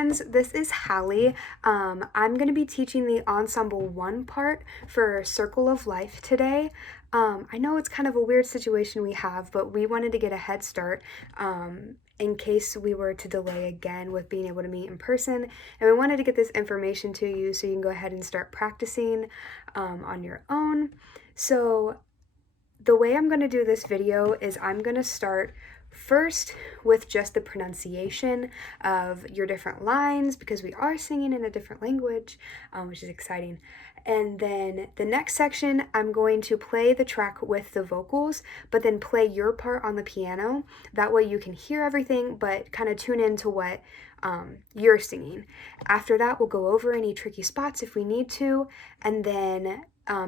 friends, this is Hallie. I'm going to be teaching the Ensemble 1 part for Circle of Life today. I know it's kind of a weird situation we have, but we wanted to get a head start in case we were to delay again with being able to meet in person. And we wanted to get this information to you so you can go ahead and start practicing on your own. So the way I'm going to do this video is I'm going to start first with just the pronunciation of your different lines because we are singing in a different language, which is exciting. And then the next section, I'm going to play the track with the vocals, but then play your part on the piano. That way you can hear everything, but kind of tune into what you're singing. After that, we'll go over any tricky spots if we need to, and then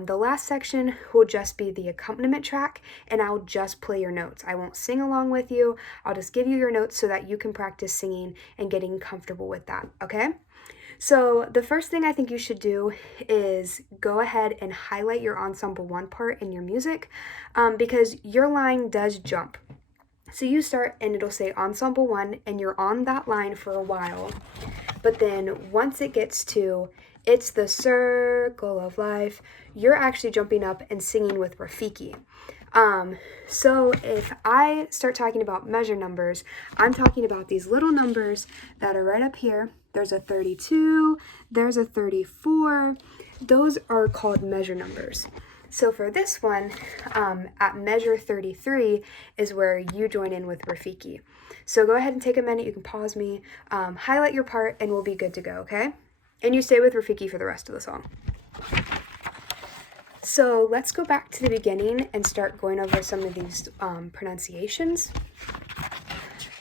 the last section will just be the accompaniment track, and I'll just play your notes. I won't sing along with you. I'll just give you your notes so that you can practice singing and getting comfortable with that, okay? So the first thing I think you should do is go ahead and highlight your Ensemble 1 part in your music because your line does jump. So you start and it'll say Ensemble 1 and you're on that line for a while. But then once it gets to it's the circle of life, you're actually jumping up and singing with Rafiki. So if I start talking about measure numbers, I'm talking about these little numbers that are right up here. There's a 32, there's a 34. Those are called measure numbers. So for this one, at measure 33 is where you join in with Rafiki. So go ahead and take a minute. You can pause me, highlight your part, and we'll be good to go, okay? And you stay with Rafiki for the rest of the song. So let's go back to the beginning and start going over some of these pronunciations.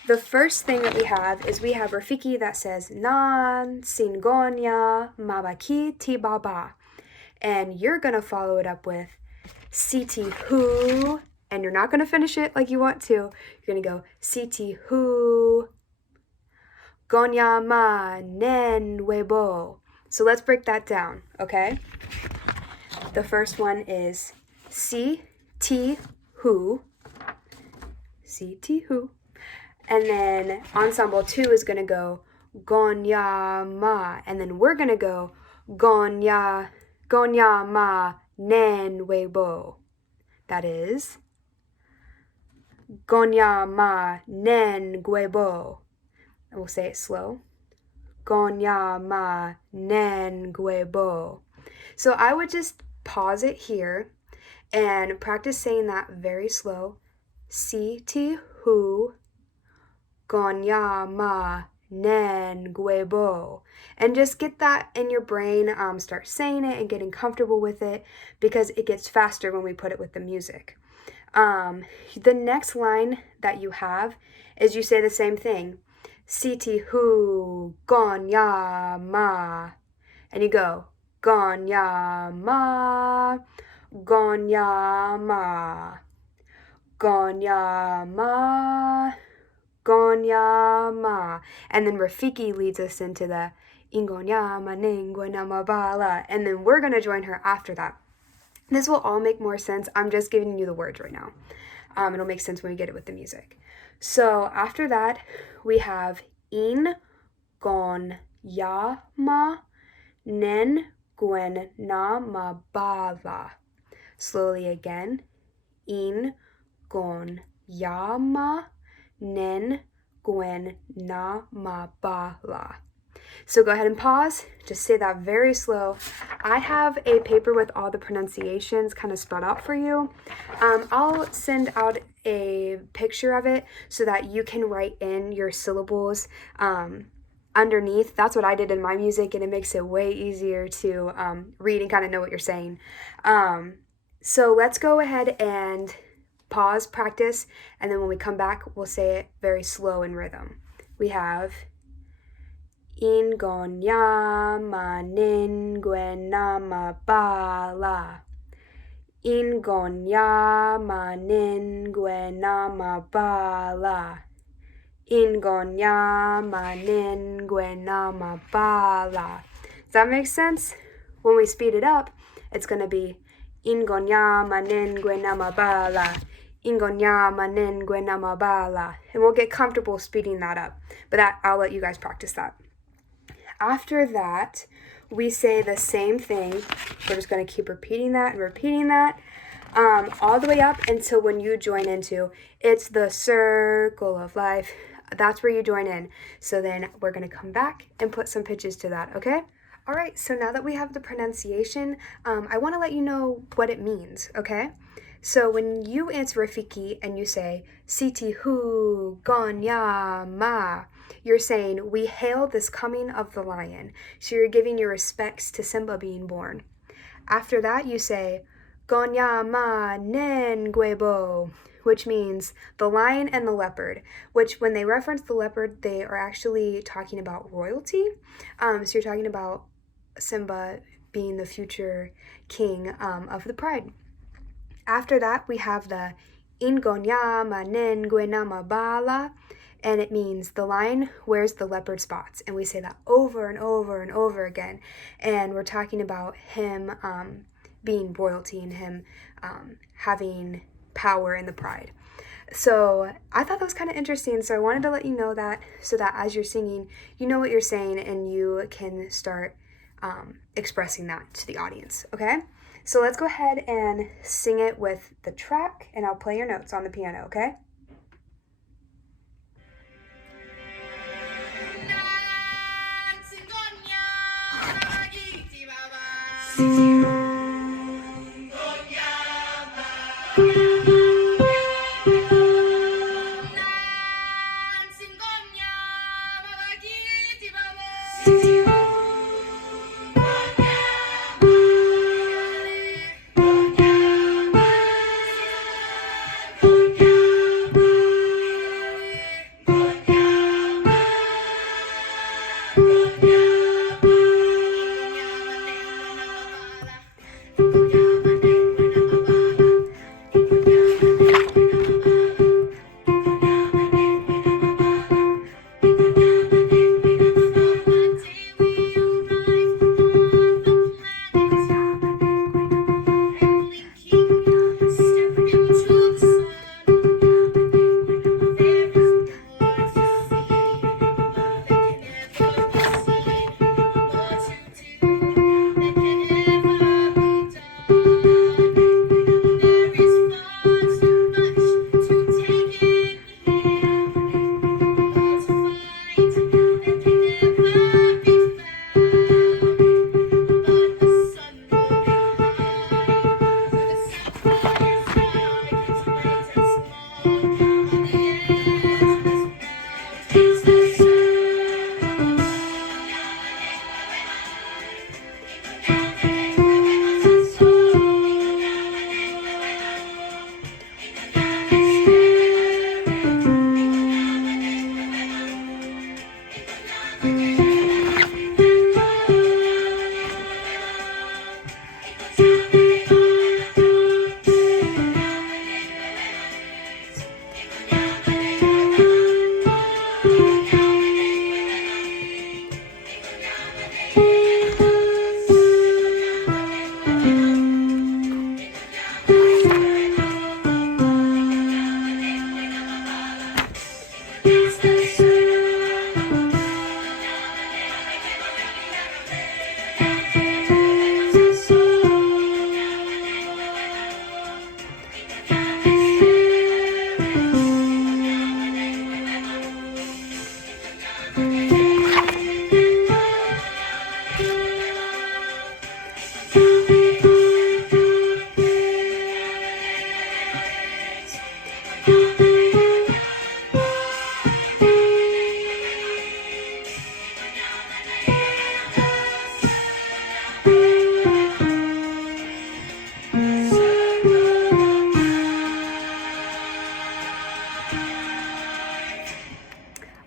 The first thing that we have is we have Rafiki that says Nan, Singonya, Mabaki, Tibaba. And you're going to follow it up with Siti Hu. And you're not going to finish it like you want to. You're going to go Siti Hu. Gonya ma nen webo. So let's break that down, okay? The first one is si ti hu. Si ti hu. And then Ensemble 2 is going to go gonya ma. And then we're going to go gonya ma nen webo. That is gonya ma nen guebo. And we'll say it slow. Gonya ma nen guebo. So I would just pause it here and practice saying that very slow. Si ti hu gonya ma nen guebo. And just get that in your brain. Start saying it and getting comfortable with it because it gets faster when we put it with the music. The next line that you have is you say the same thing. Siti hu gonya ma. And you go gonya ma, gonya ma, gonya ma, gonya ma. And then Rafiki leads us into the ingonya ma ningwena ma bala. And then we're going to join her after that. This will all make more sense. I'm just giving you the words right now. It'll make sense when we get it with the music. So after that, we have in gon ya ma nen gwen na ma bala. Slowly again. In gon ya ma nen gwen na ma bala. So go ahead and pause. Just say that very slow. I have a paper with all the pronunciations kind of spread out for you. I'll send out a picture of it so that you can write in your syllables underneath. That's what I did in my music, and it makes it way easier to read and kind of know what you're saying. So let's go ahead and pause, practice, and then when we come back, we'll say it very slow in rhythm. We have in gon ya ma nin gwen na ma bala. In gon ya ma nin gwen na ma bala. In gon ya ma nin gwen na ma bala. Does that make sense? When we speed it up, it's going to be in gon ya ma nin gwen na ma bala. Ingonya manen gwenama bala. And we'll get comfortable speeding that up. But I'll let you guys practice that. After that, we say the same thing. We're just going to keep repeating that and repeating that all the way up until when you join into it's the circle of life. That's where you join in. So then we're going to come back and put some pitches to that, okay? All right, so now that we have the pronunciation, I want to let you know what it means, okay? So when you answer Rafiki and you say, Siti hu gonya ma, you're saying, we hail this coming of the lion. So you're giving your respects to Simba being born. After that, you say, Gonya ma nen guebo, which means the lion and the leopard, which when they reference the leopard, they are actually talking about royalty. So you're talking about Simba being the future king of the pride. After that, we have the Ingonya manen guenama bala, and it means the lion wears the leopard spots. And we say that over and over and over again. And we're talking about him being royalty and him having power in the pride. So I thought that was kind of interesting. So I wanted to let you know that so that as you're singing, you know what you're saying and you can start expressing that to the audience, okay? So let's go ahead and sing it with the track, and I'll play your notes on the piano, okay?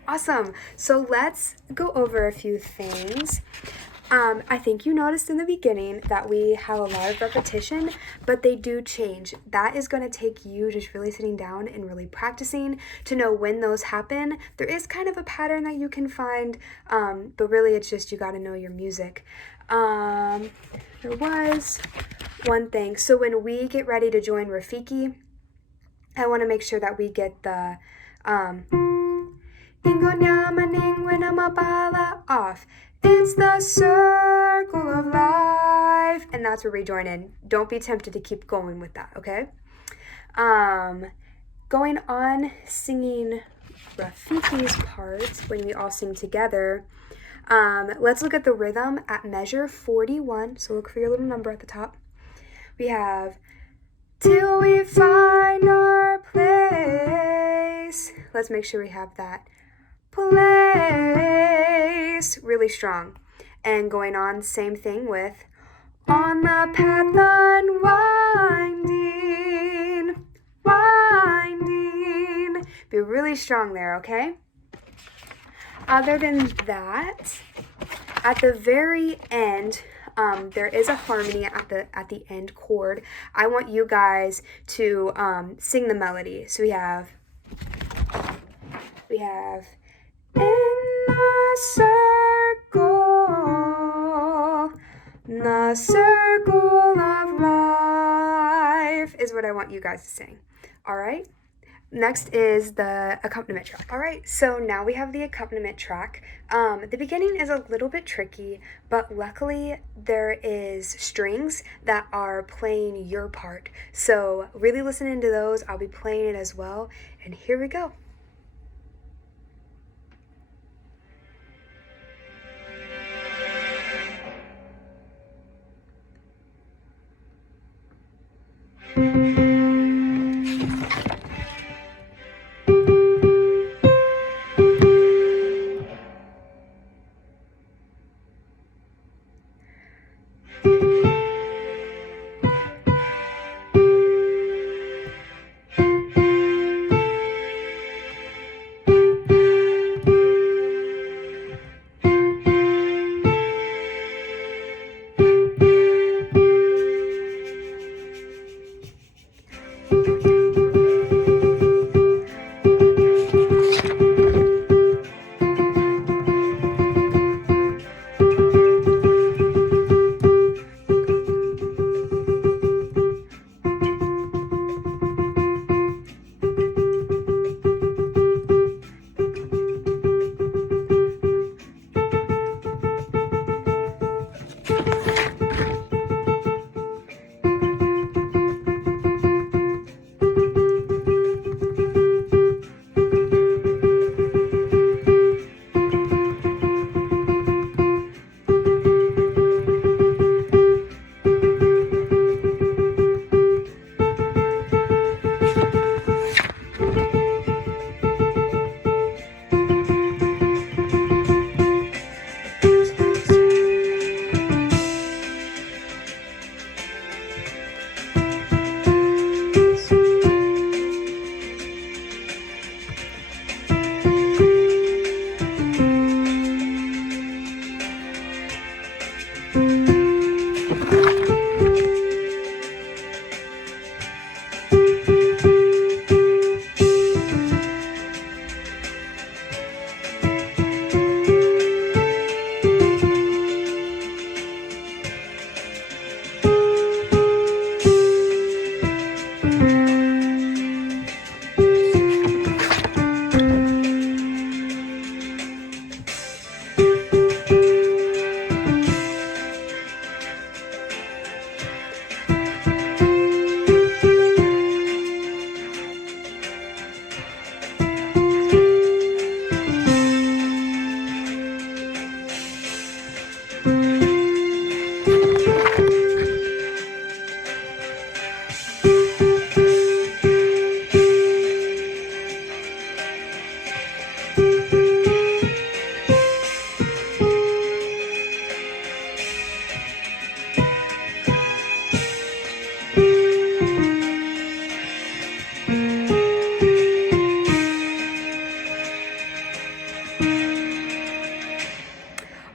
Awesome. So let's go over a few things. I think you noticed in the beginning that we have a lot of repetition, but they do change. That is going to take you just really sitting down and really practicing to know when those happen. There is kind of a pattern that you can find, but really it's just you got to know your music. There was one thing. So when we get ready to join Rafiki, I want to make sure that we get the off. It's the circle of life. And that's where we join in. Don't be tempted to keep going with that, okay? Going on singing Rafiki's parts when we all sing together. Let's look at the rhythm at measure 41. So look for your little number at the top. We have till we find our place. Let's make sure we have that place really strong. And going on, same thing with on the path unwinding, winding. Be really strong there, okay? Other than that, at the very end, there is a harmony at the end chord. I want you guys to sing the melody. So we have in the circle of life is what I want you guys to sing. All right? Next is the accompaniment track. All right, so now we have the accompaniment track. The beginning is a little bit tricky, but luckily there is strings that are playing your part. So really listen into those. I'll be playing it as well. And here we go.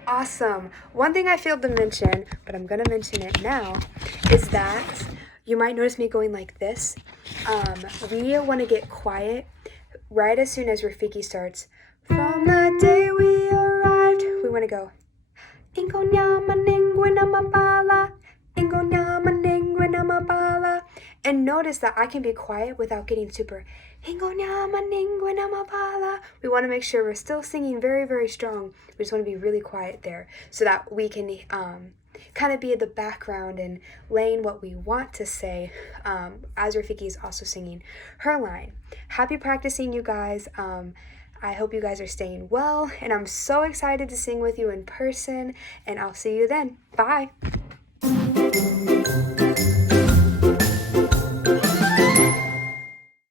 Awesome. One thing I failed to mention, but I'm going to mention it now, is that you might notice me going like this. We want to get quiet right as soon as Rafiki starts. From the day we arrived, we want to go. Ingo nyama ningwe na mabala. Ingo nyama ningwe na mabala. And notice that I can be quiet without getting super "Hingo nyama ningwe namapala." We want to make sure we're still singing very, very strong. We just want to be really quiet there so that we can kind of be in the background and laying what we want to say as Rafiki is also singing her line. Happy practicing, you guys. I hope you guys are staying well, and I'm so excited to sing with you in person, and I'll see you then. Bye.